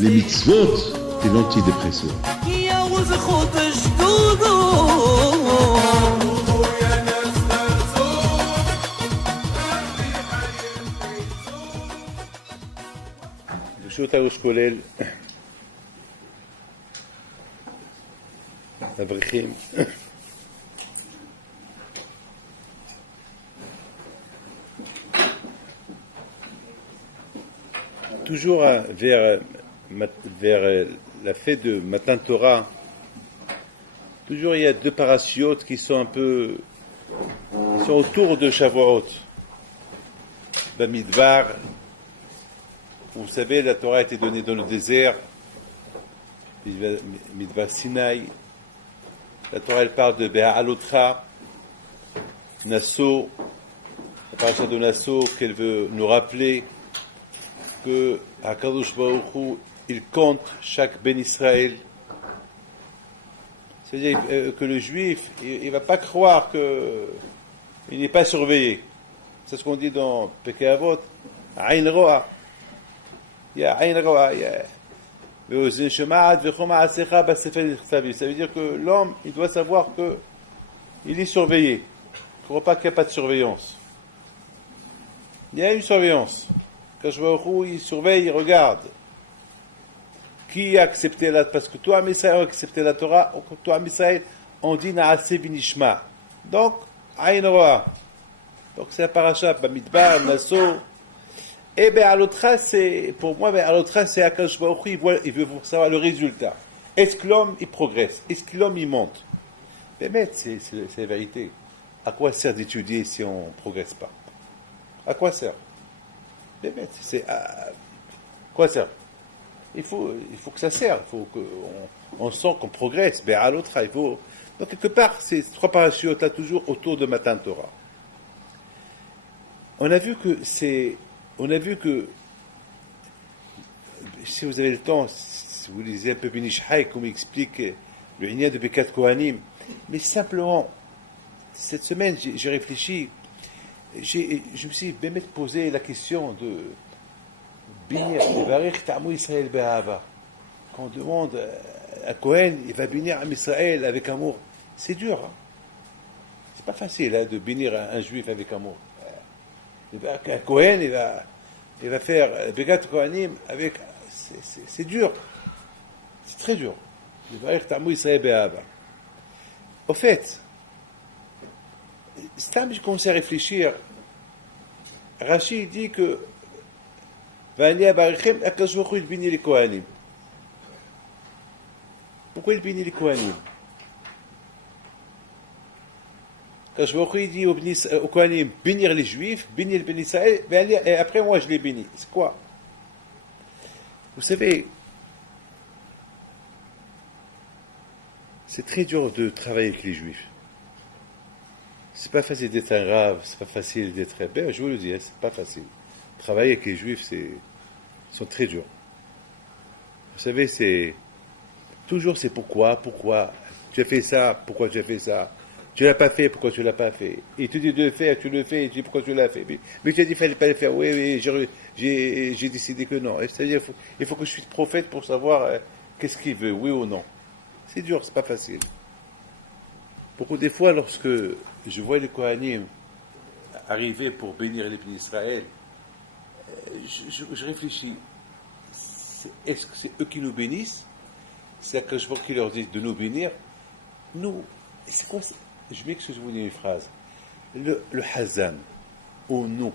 les mitzvot et l'antidépresseur. ברשות הראש כולל אברכים toujours vers la fête de Matan Torah, toujours il y a deux parachiotes qui sont un peu qui sont autour de Shavuot. Bamidbar, vous savez, la Torah a été donnée dans le désert, Midbar Sinaï. La Torah elle parle de Be'alotra, Nassau, la paracha de Nassau qu'elle veut nous rappeler que HaKadosh Baruch Hu, il compte chaque Ben Israël. C'est-à-dire que le juif, il ne va pas croire qu'il n'est pas surveillé. C'est ce qu'on dit dans Pirkei Avot, Aïn Roa. Il y a Aïn Roa, il y a Ve'ozen Shema'at Ve'chom Ha'asecha B'Sefer Nichtavi. Ça veut dire que l'homme, il doit savoir qu'il est surveillé. Il ne croit pas qu'il n'y a pas de surveillance. Il y a une surveillance. Kadosh Baruch Hu, il surveille, il regarde. Qui a accepté la Torah? Parce que toi, Israël, a accepté la Torah, toi, Israël, on dit Na'aseh v'nishma. Donc, Aïn Roa. Donc, c'est la paracha, Bamidbar, Nassau. Et Be'alotra, c'est, pour moi, Be'alotra, c'est HaKadosh Baruch Hu, il veut savoir le résultat. Est-ce que l'homme, il progresse? Est-ce que l'homme, il monte? Mais c'est la vérité. À quoi sert d'étudier si on ne progresse pas? À quoi sert? C'est à quoi sert? Il faut que ça serve, il faut qu'on sent qu'on progresse. Ben à l'autre, il faut. Donc quelque part, ces trois parachutes là toujours autour de Matan Torah. On a vu que si vous avez le temps, si vous lisez un peu Ben Ish Chai, comme il explique le Inya de Birkat Kohanim, mais simplement cette semaine j'ai réfléchi. Je me suis même posé la question de bénir Israël Be'ahava. Quand on demande à Cohen, il va bénir Israël avec amour. C'est dur. Hein? C'est pas facile de bénir un juif avec amour. Un Cohen, il va faire Begat Kohanim avec. C'est dur. C'est très dur. Israël Be'ahava. Au fait, j'ai commencé à réfléchir. Rachid dit que Vania Barichem, HaKadosh Baruch Hu, il bénit les Kohanim. Pourquoi il bénit les Kohanim? HaKadosh Baruch Hu dit aux Kohanim, bénir les Juifs, bénir le Ben Israël, et après moi je les bénis. C'est quoi? Vous savez, c'est très dur de travailler avec les Juifs. C'est pas facile d'être un rave, c'est pas facile d'être. Ben, je vous le dis, c'est pas facile. Travailler avec les Juifs, ils sont très durs. Vous savez, c'est pourquoi tu as fait ça, pourquoi tu as fait ça. Tu l'as pas fait, pourquoi tu l'as pas fait. Il te dit de le faire, tu le fais, il te dit pourquoi tu l'as fait. Mais tu as dit qu'il fallait pas le faire. Oui, j'ai décidé que non. C'est-à-dire, il faut que je suis prophète pour savoir qu'est-ce qu'il veut, oui ou non. C'est dur, c'est pas facile. Beaucoup des fois, lorsque je vois les Kohanim arriver pour bénir les bénis d'Israël, je réfléchis. Est-ce que c'est eux qui nous bénissent? C'est que je vois qu'ils leur disent de nous bénir. Nous, c'est quoi? Je m'excuse de vous dire une phrase. Le Hazan, ou nous,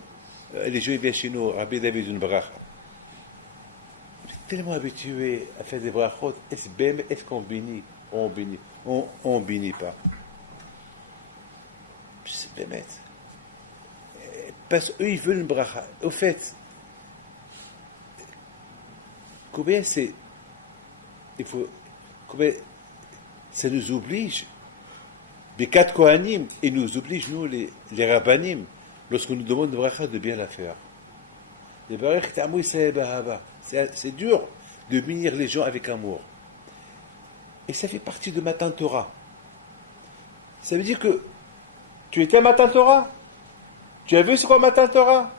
les gens viennent chez nous, Rabbi David une bracha. On est tellement habitués à faire des brachot. Est-ce qu'on bénit? On bénit. On bénit pas. C'est bémet. Parce qu'eux, ils veulent une bracha. Au fait, combien c'est. Combien ça nous oblige, les quatre Kohanim, et nous oblige, nous, les Rabbanim, lorsqu'on nous demande une bracha, de bien la faire. C'est dur de bénir les gens avec amour. Et ça fait partie de Matan Torah. Ça veut dire que tu étais à Matan Torah? Tu as vu ce qu'est Matan Torah?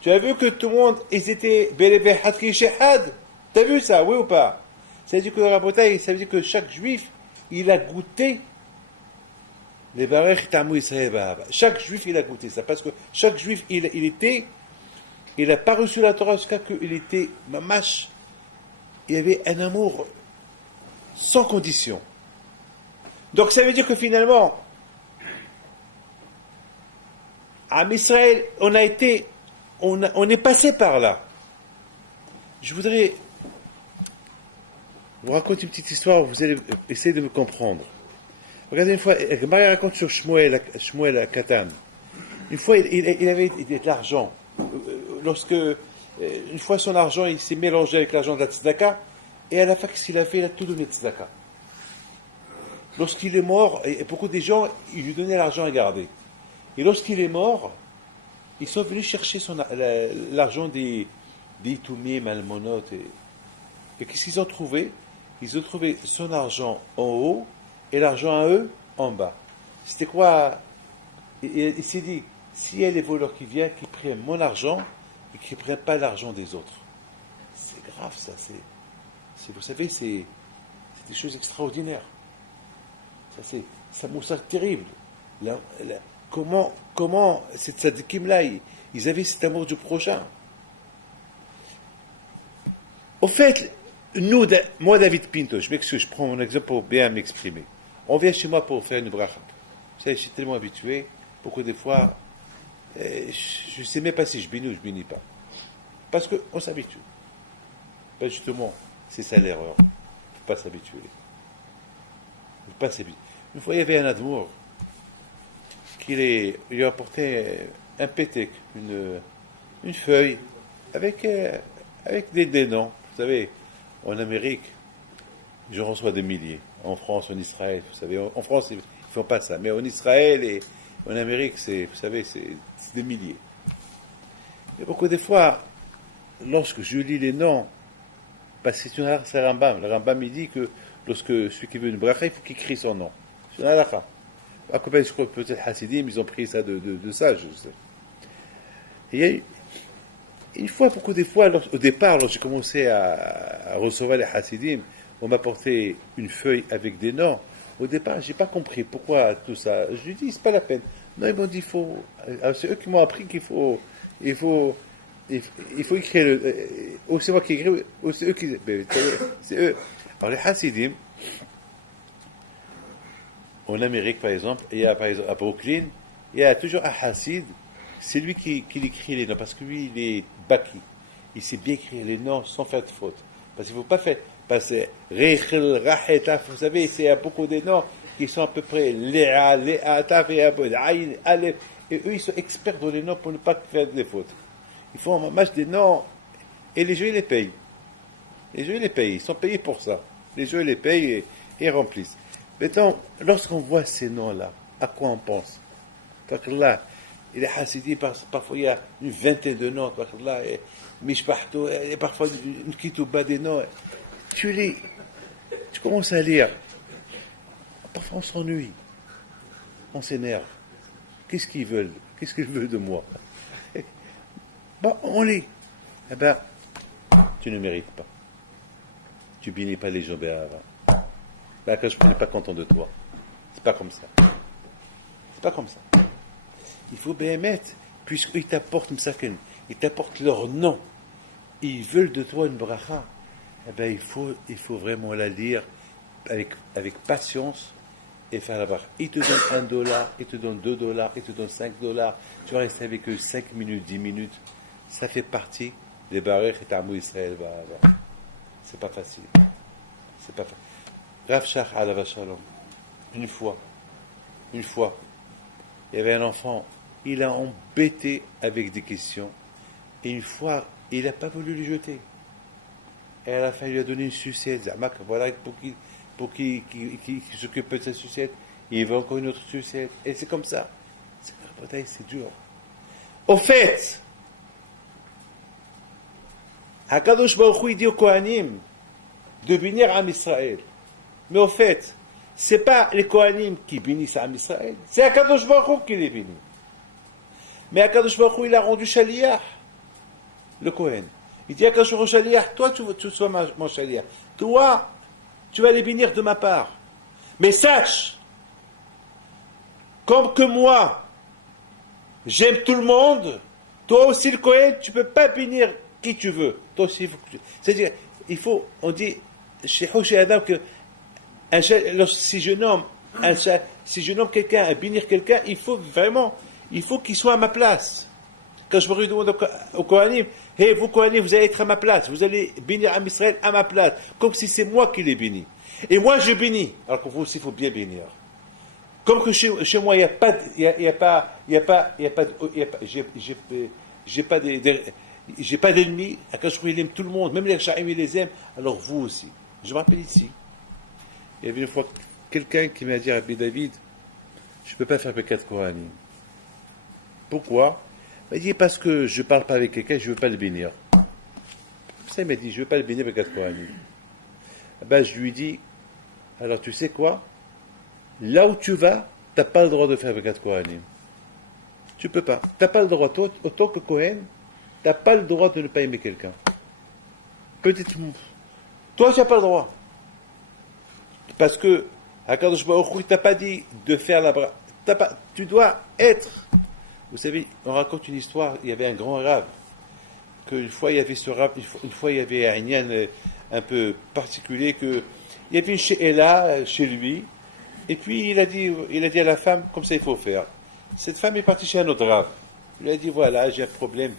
Tu as vu que tout le monde, ils étaient Bélévé Hadki Shehad? Tu as vu ça, oui ou pas? Ça veut dire que Rabotai, ça veut dire que chaque juif, il a goûté les Barech Tamou Israël Bahaba. Chaque juif, il a goûté ça. Parce que chaque juif, il n'a pas reçu la Torah jusqu'à qu'il était mamash. Il y avait un amour sans condition. Donc ça veut dire que finalement, à Israël, on est passé par là. Je voudrais vous raconter une petite histoire, vous allez essayer de me comprendre. Regardez une fois, Marie raconte sur Shmuel Katan. Une fois, il avait de l'argent. Une fois son argent, il s'est mélangé avec l'argent de la tzedaka, et à la fin, qu'est-ce qu'il a fait? Il a tout donné de tzedaka. Lorsqu'il est mort, et beaucoup de gens, ils lui donnaient l'argent à garder. Et lorsqu'il est mort, ils sont venus chercher l'argent des Itoumim, Almonot. Et qu'est-ce qu'ils ont trouvé? Ils ont trouvé son argent en haut et l'argent à eux en bas. C'était quoi? Il s'est dit, s'il y a les voleurs qui viennent, qui prennent mon argent et qui ne prennent pas l'argent des autres. C'est grave ça. Vous savez, c'est des choses extraordinaires. Ça moussa terrible. Comment ces tzadikim-là, ils avaient cet amour du prochain. Au fait, moi David Pinto, je m'excuse, je prends mon exemple pour bien m'exprimer. On vient chez moi pour faire une bracha. Vous savez, je suis tellement habitué, beaucoup de fois, je ne sais même pas si je bénis ou je ne bénis pas. Parce qu'on s'habitue. Ben justement, c'est ça l'erreur. Il ne faut pas s'habituer. Il ne faut pas s'habituer. Une fois, il y avait un admour qui lui a apporté un pétek, une feuille, avec des noms. Vous savez, en Amérique, je reçois des milliers. En France, en Israël, vous savez, en France, ils ne font pas ça. Mais en Israël et en Amérique, vous savez, c'est des milliers. Et beaucoup de fois, lorsque je lis les noms, parce que c'est Rambam. Le Rambam, il dit que lorsque celui qui veut une bracha, il faut qu'il écrit son nom. C'est un halakha. À côté, je crois que peut-être Hasidim, ils ont pris ça de ça, je sais. Et il y a eu, une fois, beaucoup de fois, au départ, lorsque j'ai commencé à recevoir les Hasidim, on m'apportait une feuille avec des noms. Au départ, je n'ai pas compris pourquoi tout ça. Je lui ai dit, c'est pas la peine. Non, ils m'ont dit, c'est eux qui m'ont appris qu'il faut écrire c'est moi qui écris, ou c'est eux qui. C'est eux. Alors, les Hasidim, en Amérique, par exemple, il y a, par exemple, à Brooklyn, il y a toujours un Hasid, c'est lui qui écrit les noms, parce que lui, il est baki. Il sait bien écrire les noms sans faire de faute. Parce qu'il ne faut pas faire. Parce que Rechel, Racheta, vous savez, il y a beaucoup de noms qui sont à peu près Léa, Léataf et Aïn, Aleph. Et eux, ils sont experts dans les noms pour ne pas faire des fautes. Ils font un match des noms, et les jeux, ils les payent. Les jeux, ils les payent. Ils sont payés pour ça. Les jeux, ils les payent et remplissent. Maintenant, lorsqu'on voit ces noms-là, à quoi on pense? Là, il est Hassidi, parfois il y a une vingtaine de noms, là, Mishpahto, et parfois une kitouba des noms. Tu commences à lire. Parfois on s'ennuie. On s'énerve. Qu'est-ce qu'ils veulent? Qu'est-ce qu'ils veulent de moi? Bon, on lit. Eh bien, tu ne mérites pas. Tu bénis pas les gens avant. Ben, que je ne suis pas content de toi. C'est pas comme ça. C'est pas comme ça. Il faut bien mettre, puisqu'ils t'apportent une saken, ils t'apportent leur nom, ils veulent de toi une bracha, eh bien il faut vraiment la lire avec patience et faire la bracha. Ils te donnent $1, ils te donnent $2, ils te donnent $5, tu vas rester avec eux 5 minutes, 10 minutes, ça fait partie des barèches et Tamou Israël. C'est pas facile. C'est pas facile. Rav Shach Alav Shalom, une fois, il y avait un enfant, il a embêté avec des questions, et une fois, il n'a pas voulu les jeter. Et à la fin, il lui a donné une sucette. Zamak, voilà, pour qu'il s'occupe de sa sucette, il veut encore une autre sucette. Et c'est comme ça. C'est dur. Au fait, Hakadosh Baruch Hu, il dit aux Kohanim de bénir Am Israël. Mais au fait, ce n'est pas les Kohanim qui bénissent Am Israël, c'est Hakadosh Baruch Hu qui les bénit. Mais Hakadosh Baruch Hu, il a rendu Shaliach. le Kohen. Il dit à Kachor Shaliach, toi tu sois mon Shaliach. Toi, tu vas les bénir de ma part. Mais sache, comme que moi, j'aime tout le monde, toi aussi le Kohen, tu ne peux pas bénir qui tu veux. Toi aussi, c'est-à-dire, on dit, chez Adam, que si je nomme quelqu'un à bénir quelqu'un, il faut qu'il soit à ma place. Quand je me demande au Kohanim, hey, vous Kohanim, vous allez être à ma place, vous allez bénir Am Israël à ma place, comme si c'est moi qui les bénis. Et moi je bénis, alors que vous aussi il faut bien bénir. Comme que chez moi il j'ai pas d'ennemis, à Kachor il aime tout le monde, même les Chaim il les aime, alors vous aussi. Je me rappelle ici, il y avait une fois quelqu'un qui m'a dit à Rabbi David, je ne peux pas faire Birkat Kohanim. Pourquoi? Il m'a dit parce que je ne parle pas avec quelqu'un, je ne veux pas le bénir. Ça, il m'a dit, je ne veux pas le bénir Birkat Kohanim. Ben, je lui dis, alors tu sais quoi? Là où tu vas, tu n'as pas le droit de faire Birkat Kohanim. Tu ne peux pas. Tu n'as pas le droit. Toi, autant que Kohen, tu n'as pas le droit de ne pas aimer quelqu'un. Peut-être. Toi, tu n'as pas le droit. Parce que, Akadosh Baruch Hu, il t'a pas dit de faire la bracha. Tu dois être. Vous savez, on raconte une histoire, il y avait un grand rave, qu'une fois il y avait ce rave, une fois il y avait un inyan un peu particulier, il y avait une she'ela chez lui, et puis il a dit à la femme, comme ça il faut faire. Cette femme est partie chez un autre rave. Il lui a dit, voilà, j'ai un problème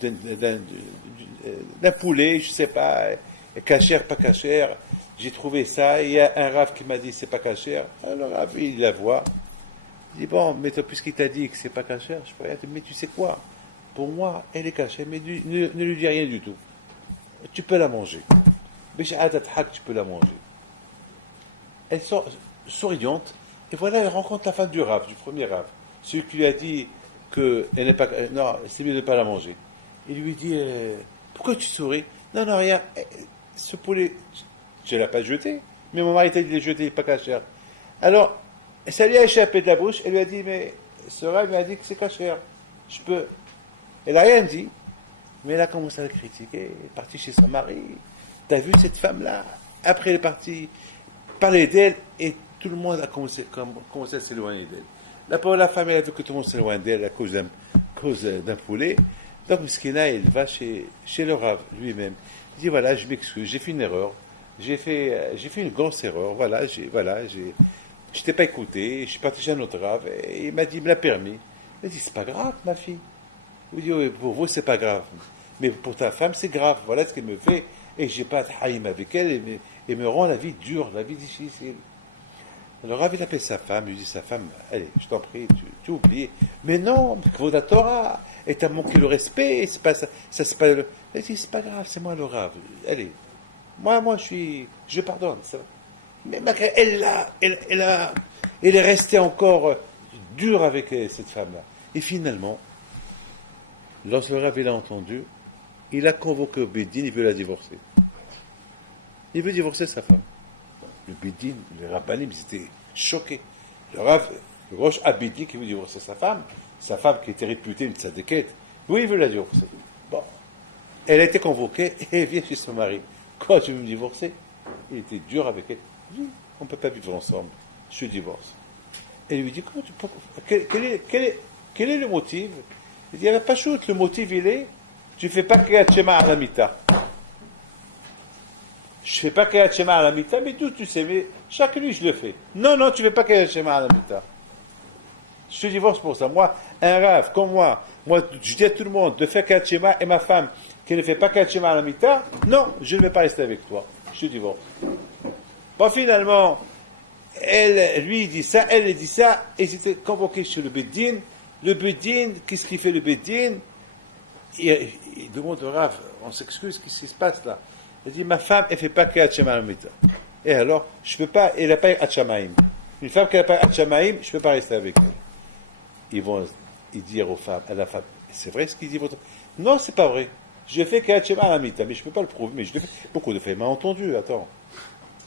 d'un poulet, je ne sais pas, cachère, pas cachère. J'ai trouvé ça, il y a un rave qui m'a dit c'est pas cachère. Alors le rave, il la voit. Il dit bon, mais toi, puisqu'il t'a dit que c'est pas cachère, je peux rien te dire, mais tu sais quoi? Pour moi, elle est cachère, mais ne lui dis rien du tout. Tu peux la manger. Tu peux la manger. Elle sort souriante, et voilà, elle rencontre la femme du rave, du premier rave. Celui qui lui a dit que elle n'est pas. Non, c'est mieux de ne pas la manger. Il lui dit pourquoi tu souris? Non, rien. Ce poulet. Je ne l'ai pas jeté, mais mon mari t'a dit de le jeter, il n'est pas cachère. Alors, ça lui a échappé de la bouche, elle lui a dit, mais ce rave m'a dit que c'est cachère. Je peux. Elle n'a rien dit, mais elle a commencé à le critiquer, elle est partie chez son mari. T'as vu cette femme-là? Après, elle est partie parler d'elle, et tout le monde a commencé à s'éloigner d'elle. La femme, elle a vu que tout le monde s'éloigne d'elle à cause d'un poulet. Donc, Miskina, il va chez le rave lui-même. Il dit, voilà, je m'excuse, j'ai fait une erreur. J'ai fait une grosse erreur, je t'ai pas écouté, je suis parti chez un autre rave, et il m'a dit, il me l'a permis. Il m'a dit, c'est pas grave, ma fille. Il dit, oui, pour vous, c'est pas grave. Mais pour ta femme, c'est grave. Voilà ce qu'elle me fait, et j'ai pas de haïm avec elle, et me rend la vie dure, la vie difficile. Alors, Rav, il appelle sa femme, il lui dit, sa femme, allez, je t'en prie, tu oublies. Mais non, Kvod Torah, et t'as manqué le respect, c'est pas ça, c'est pas le. Elle dit, c'est pas grave, c'est moi le Rav, allez. Moi, je pardonne. Ça. Mais malgré, elle est restée encore dure avec cette femme-là. Et finalement, lorsque le Rav l'a entendu, il a convoqué au Bédine, il veut la divorcer. Il veut divorcer sa femme. Le Bédine, les Rabbanim, ils étaient choqués. Le Rav, le Rosh Abidi qui veut divorcer sa femme qui était réputée une tzadékette, oui, il veut la divorcer. Bon, elle a été convoquée et elle vient chez son mari. Quoi, tu veux me divorcer? Il était dur avec elle. Il dit, on ne peut pas vivre ensemble. Je divorce. Elle lui dit, quel est le motif? Il dit, il n'y a pas shoot. Le motif, il est, tu ne fais pas Kriyat Shema à la mita. Je ne fais pas Kriyat Shema à la mita, mais d'où tu sais, mais chaque nuit, je le fais. Non, tu ne fais pas Kriyat Shema à la mita. Je te divorce pour ça. Moi, un rave comme moi, je dis à tout le monde de faire Kriyat Shema, et ma femme, qui ne fait pas Kriyat Shema à la mita, non, je ne vais pas rester avec toi. Je te divorce. Bon, finalement, lui dit ça, elle dit ça, et ils étaient convoqués sur le Bédine. Le Bédine, qu'est-ce qu'il fait le Bédine? Il demande au Rav, on s'excuse, qu'est-ce qui se passe là? Il dit, ma femme, elle ne fait pas Kriyat Shema à la mita. Et alors, je ne peux pas, elle n'a pas Hatchamaïm. Une femme qui n'a pas Hatchamaïm, je ne peux pas rester avec elle. Ils vont dire aux femmes, à la femme, c'est vrai ce qu'il dit votre... Non, c'est pas vrai. Je fais Kriyat Shema à la mita, mais je ne peux pas le prouver. Mais je le fais. Beaucoup de femmes m'ont entendu, attends.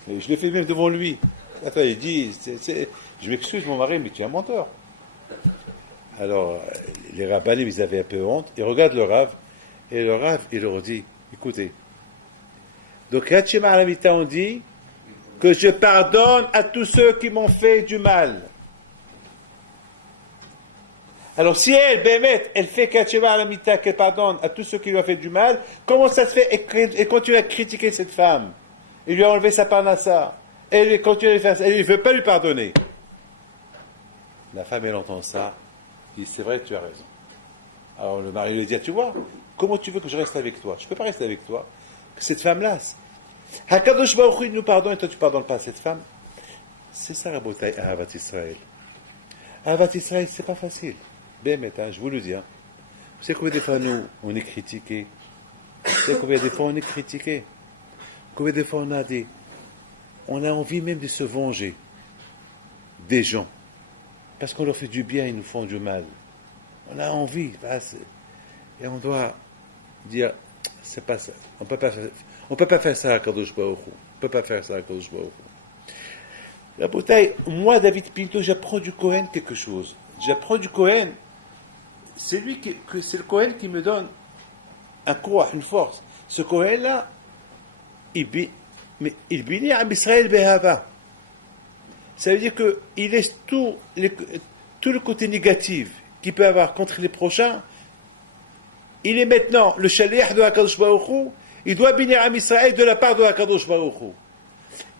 Et je l'ai fait même devant lui. Attends, il dit, je m'excuse mon mari, mais tu es un menteur. Alors, les rabbanim, ils avaient un peu honte. Ils regardent le Rav, Et le Rav, il leur dit, écoutez, donc Yad Shema Alamita, on dit que je pardonne à tous ceux qui m'ont fait du mal. Alors si elle, Bémet, elle fait Yad Shema Alamita, qu'elle pardonne à tous ceux qui lui ont fait du mal, comment ça se fait et continue à critiquer cette femme? Il lui a enlevé sa parnassa. Elle continue à faire ça. Elle ne veut pas lui pardonner. La femme, elle entend ça. Il dit, c'est vrai, tu as raison. Alors le mari lui dit, tu vois, comment tu veux que je reste avec toi? Je ne peux pas rester avec toi. Cette femme-là, Hakadosh Baruch Hu, il nous pardonne et toi tu ne pardonnes pas à cette femme. C'est ça, Rabotai, Ahavat Israël. Ahavat Israël, c'est pas facile. Bémet, je vous le dis. Vous savez combien de fois nous, on est critiqués? Vous savez combien de fois on est critiqués? Combien de fois on a envie même de se venger des gens. Parce qu'on leur fait du bien, ils nous font du mal. On a envie. Et on doit dire, c'est pas ça. On peut pas faire ça à Kadosh Baruch Hu. On peut pas faire ça à Kadosh Baruch Hu. La bouteille, moi, David Pinto, j'apprends du Cohen quelque chose. J'apprends du Cohen. C'est le Cohen qui me donne un courage, une force. Ce Cohen-là, il bénit à Israël Behava. Ça veut dire qu'il laisse tout le côté négatif qu'il peut avoir contre les prochains. Il est maintenant le shaliach de HaKadosh Baruch Hu. Il doit bénir à Israël de la part de HaKadosh Baruch Hu.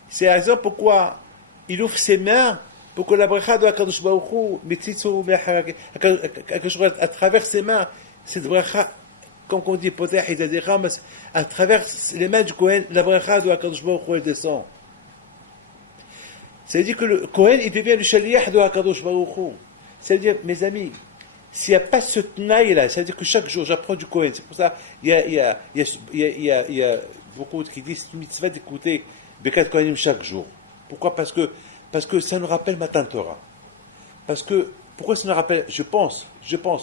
C'est la raison pourquoi il ouvre ses mains pour que la bracha de HaKadosh Baruch Hu, à travers ses mains, cette bracha, comme on dit, à travers les mains du Kohen, la bracha de HaKadosh Baruch Hu, elle descend. C'est-à-dire que le Kohen, il devient le shaliach de HaKadosh Baruch Hu. C'est-à-dire, mes amis, s'il n'y a pas ce tnaï-là, c'est-à-dire que chaque jour, j'apprends du Kohen. C'est pour ça, il y a beaucoup qui disent, c'est une mitzvah d'écouter Bekat Kohanim chaque jour. Pourquoi? Parce que ça nous rappelle Matan Torah. Pourquoi ça nous rappelle? Je pense,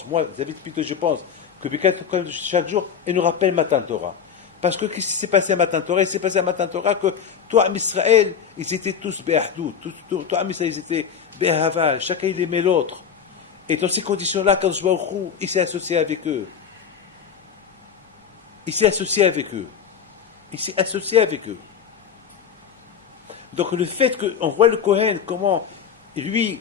moi, David Pito, je pense que Bekat Kohanim chaque jour, il nous rappelle Matan Torah. Parce que qu'est-ce qui s'est passé à Matan Torah? Il s'est passé à Matan Torah que toi, Israël, ils étaient tous Be'ahdou. Toi, Israël, ils étaient Be'ahava. Chacun, il aimait l'autre. Et dans ces conditions-là, Kadosh Baruch Hu, il s'est associé avec eux. Il s'est associé avec eux. Donc le fait qu'on voit le Kohen, comment lui,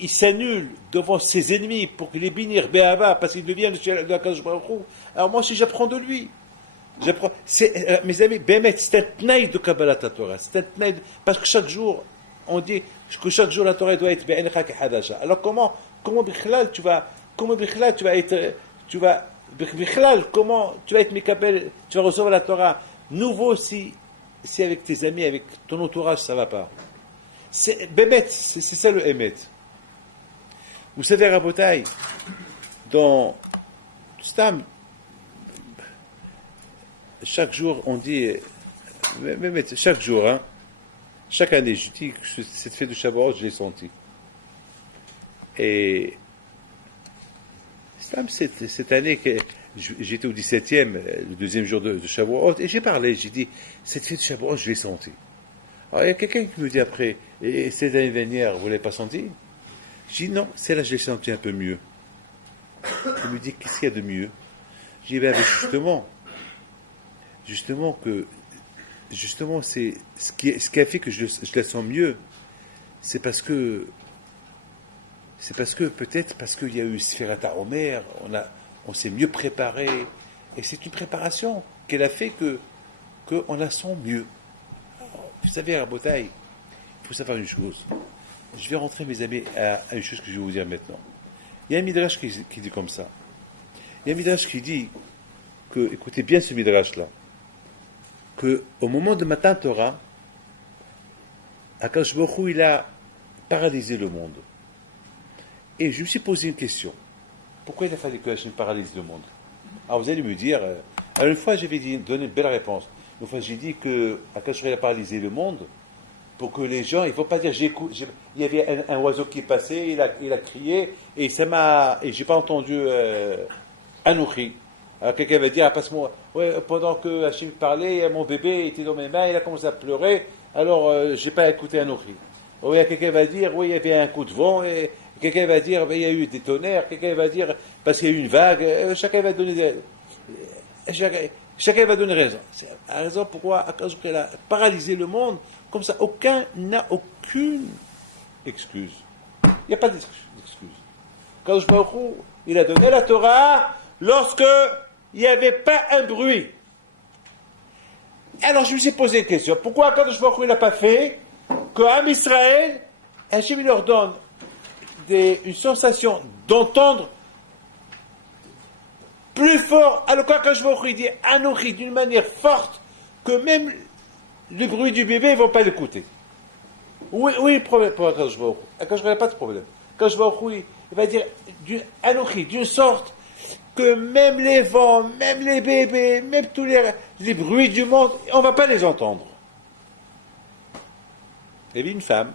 il s'annule devant ses ennemis pour qu'il les bénir Be'ava, parce qu'il devient le Kadosh Baruch Hu. Alors moi aussi j'apprends de lui. Mes amis, Bémet, c'est un tnaï de Kabbalat Torah. C'est un tnaï parce que chaque jour, on dit que chaque jour la Torah doit être Be'enecha Kehadasha. Alors comment Bichlal tu vas être Mikabel, tu vas recevoir la Torah nouveau si avec tes amis, avec ton entourage, ça ne va pas. Bémet, c'est ça le Emet. Vous savez, Rabotai, dans Stam, chaque jour, on dit, chaque jour, chaque année, je dis que cette fête de Shavuot, je l'ai senti. Et Stam, cette année, j'étais au 17e, le deuxième jour de Shavuot, et j'ai dit, cette fête de Shavuot, je l'ai senti. Alors, il y a quelqu'un qui me dit après, et cette année dernière, vous ne l'avez pas senti? Je dis non, celle-là, je l'ai senti un peu mieux. Il me dit, qu'est-ce qu'il y a de mieux? Je dis, justement, c'est ce qui a fait que je la sens mieux, c'est parce que peut-être parce qu'il y a eu Sfirat HaOmer, on s'est mieux préparé, et c'est une préparation qu'elle a fait qu'on la sent mieux. Alors, vous savez, à Botaï, il faut savoir une chose. Je vais rentrer, mes amis, à une chose que je vais vous dire maintenant. Il y a un midrash qui dit comme ça. Il y a un midrash qui dit que, écoutez bien ce midrash-là, qu'au moment de Matan Torah, Akadosh Baruch Hu, il a paralysé le monde. Et je me suis posé une question. Pourquoi il a fallu que Hachem paralyse le monde? Alors vous allez me dire, alors une fois j'avais donné une belle réponse. Une fois j'ai dit que Akadosh Baruch Hu a paralysé le monde pour que les gens, il ne faut pas dire, il y avait un oiseau qui passait, il a crié, et je n'ai pas entendu Anouchi. Alors quelqu'un va dire, passe-moi, ouais, pendant que Hachem parlait, mon bébé était dans mes mains, il a commencé à pleurer, alors je n'ai pas écouté Anouchi. Ou quelqu'un va dire, oui, il y avait un coup de vent, et Quelqu'un va dire, il y a eu des tonnerres, quelqu'un va dire, parce qu'il y a eu une vague, chacun va donner chacun va donner raison. C'est la raison pourquoi Akadosh Baruch Hu a paralysé le monde, comme ça, aucun n'a aucune excuse. Il n'y a pas d'excuse. Akadosh Baruch Hu, il a donné la Torah lorsque il n'y avait pas un bruit. Alors je me suis posé une question. Pourquoi Akadosh Baruch Hu il n'a pas fait qu'Am Israël, Hachem il leur donne une sensation d'entendre plus fort, alors qu'Akadosh Baruch Hu il dit Anochi d'une manière forte que même le bruit du bébé ne vont pas l'écouter. Oui, le problème pour Akadosh Baruch Hu. Akadosh Baruch Hu n'a pas de problème. Akadosh Baruch Hu il va dire Anochi d'une sorte que même les vents, même les bébés, même tous les bruits du monde, on ne va pas les entendre. Il y avait une femme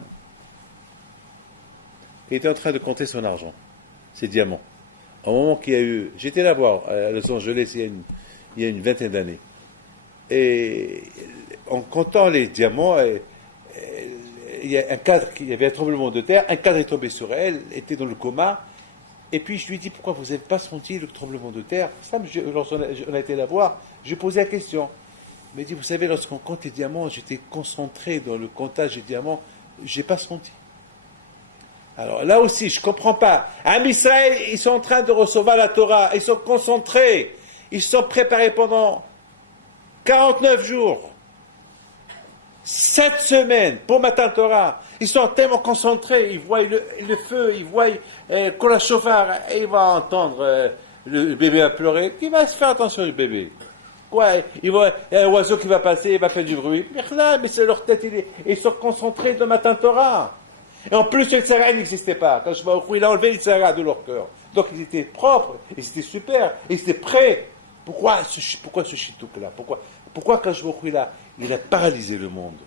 qui était en train de compter son argent, ses diamants. Au moment qu'il y a eu... J'étais là voir à Los Angeles il y a une vingtaine d'années. Et en comptant les diamants, il y a un cadre, il y avait un tremblement de terre, un cadre est tombé sur elle, elle était dans le coma. Et puis je lui ai dit, pourquoi vous n'avez pas senti le tremblement de terre? Lorsqu'on a été la voir, je lui ai posé la question. Il m'a dit, vous savez, lorsqu'on compte les diamants, j'étais concentré dans le comptage des diamants, je n'ai pas senti. Alors là aussi, je ne comprends pas. Am Israël, ils sont en train de recevoir la Torah, ils sont concentrés, ils sont préparés pendant 49 jours, 7 semaines pour Matan Torah. Ils sont tellement concentrés, ils voient le feu, ils voient qu'on la chauffard, et ils vont entendre le bébé à pleurer. Qui va se faire attention au bébé? Quoi? Il y a un oiseau qui va passer, il va faire du bruit. Mais c'est leur tête, ils sont concentrés dans Matan Torah. Et en plus, le Yitzhara n'existait pas. Quand je vois il a enlevé le Yitzhara de leur cœur. Donc ils étaient propres, ils étaient super, ils étaient prêts. Pourquoi ce chitouk-là? Pourquoi quand je vois il a paralysé le monde?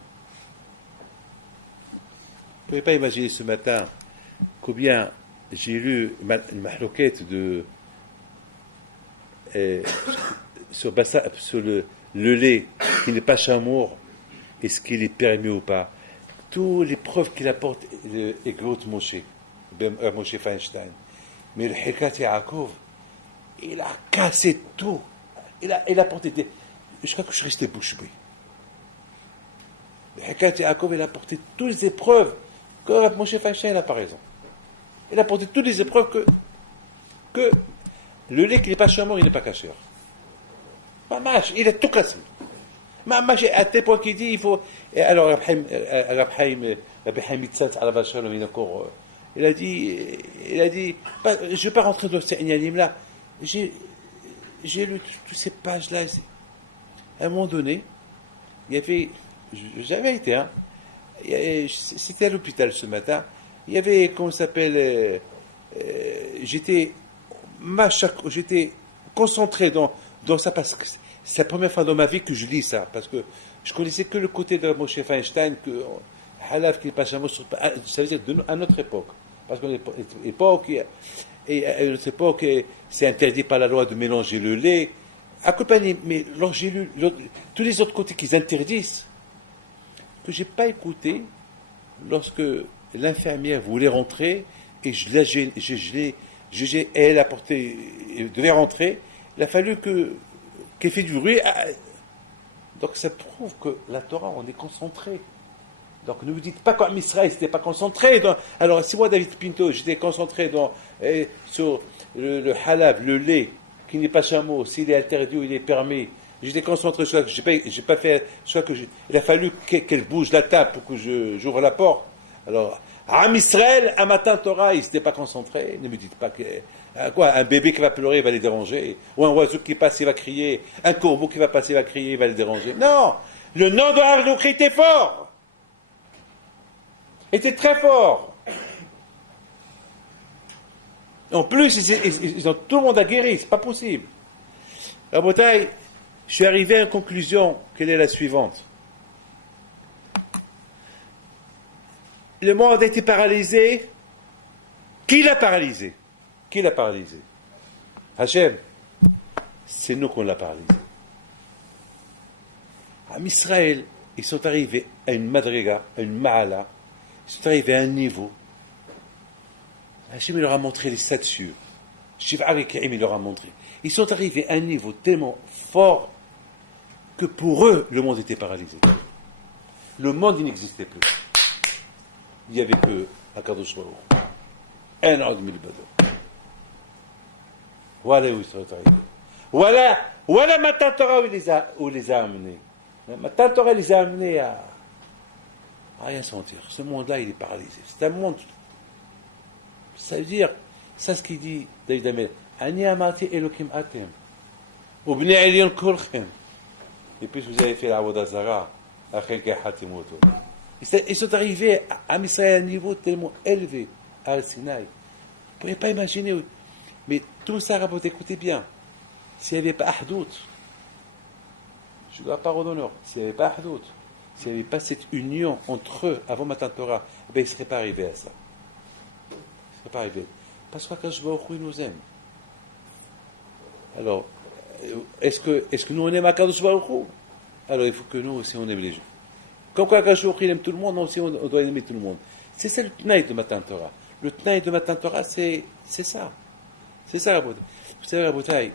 Vous ne pouvez pas imaginer ce matin combien j'ai lu une mahloquette sur le lait qui n'est pas chamour, est-ce qu'il est permis ou pas? Toutes les preuves qu'il apporte le Egot Moshe Feinstein. Mais le Hekat Yaakov, il a cassé tout. Il a apporté des... Je crois que je suis resté bouche bée. Le Hekat Yaakov, il a apporté toutes les épreuves que Moshe Feinstein n'a pas raison. Il a apporté toutes les épreuves que le lait qui n'est pas chamour, il n'est pas cacheur. Mamash, il a tout cassé. Mamash, à tel point qu'il dit, il faut... Alors, Rabbi Chaim Mitzatz, il a dit, je ne vais pas rentrer dans ces ignanim-là. J'ai lu toutes ces pages-là. À un moment donné, il y avait... J'avais été, c'était à l'hôpital ce matin. Il y avait, comment ça s'appelle, j'étais concentré dans ça parce que c'est la première fois dans ma vie que je lis ça, parce que je connaissais que le côté de Moshe Feinstein, que Halaf qui n'est pas chameau, ça veut dire à notre époque. Parce qu'à notre époque, c'est interdit par la loi de mélanger le lait. Accompagné, mais lorsque j'ai lu tous les autres côtés qu'ils interdisent, que je n'ai pas écouté lorsque l'infirmière voulait rentrer et elle devait rentrer, il a fallu qu'elle fait du bruit. Donc ça prouve que la Torah, on est concentré. Donc ne vous dites pas qu'en Israël, c'était pas concentré. Alors si moi, David Pinto, j'étais concentré sur le halab, le lait, qui n'est pas chameau, s'il est interdit ou il est permis, j'étais concentré sur ça, j'ai pas fait ça il a fallu qu'elle bouge la table pour que j'ouvre la porte. Alors, Am Israël, un matin Torah, il n'était pas concentré. Ne me dites pas un bébé qui va pleurer, il va les déranger. Ou un oiseau qui passe, il va crier. Un corbeau qui va passer, il va crier, il va les déranger. Non! Le nom de Hanoukhi était fort! Était très fort. En plus, ils ont tout le monde a guéri, c'est pas possible. Alors, Botaï, je suis arrivé à une conclusion, quelle est la suivante. Le monde a été paralysé. Qui l'a paralysé? Qui l'a paralysé? Hachem. C'est nous qu'on l'a paralysé. En Israël, ils sont arrivés à une madriga, à une ma'ala. Ils sont arrivés à un niveau. Hachem il leur a montré les statues. Shiv'a Reki'im il leur a montré. Ils sont arrivés à un niveau tellement fort que pour eux, le monde était paralysé. Le monde, il n'existait plus. Il n'y avait que Akadosh Baruch Hu. Un ordre mille badou. Voilà où ils sont arrivés. Voilà Matan Torah où il les a amenés. Matan Torah les a amenés à rien sentir. Ce monde-là, il est paralysé. C'est un monde. Ça veut dire, ça ce qu'il dit David Amel. Ani amarti Elokim atem. Ubni Elion kolchem. Et puis vous avez fait la Avodah Zara. Ils sont arrivés à Israël à un niveau tellement élevé, à Al-Sinaï. Vous ne pouvez pas imaginer. Mais tout ça, rabote, écoutez bien. S'il n'y avait pas Ahdout, je dois parole d'honneur, s'il n'y avait pas Ahdout, s'il n'y avait pas cette union entre eux avant Matan Torah, ben, ils ne seraient pas arrivés à ça. Ils ne seraient pas arrivés. Parce qu'Akadosh Baruch Hu nous aime. Alors, est-ce que nous on aime Akadosh Baruch Hu? Alors il faut que nous aussi on aime les gens. Comme quoi Akadosh Baruch Hu aime tout le monde, nous aussi on doit aimer tout le monde. C'est ça le Tnaï de Matan Torah. Le Tnaï de Matan Torah, c'est ça. C'est ça, Rabotai. Vous savez, Rabotai,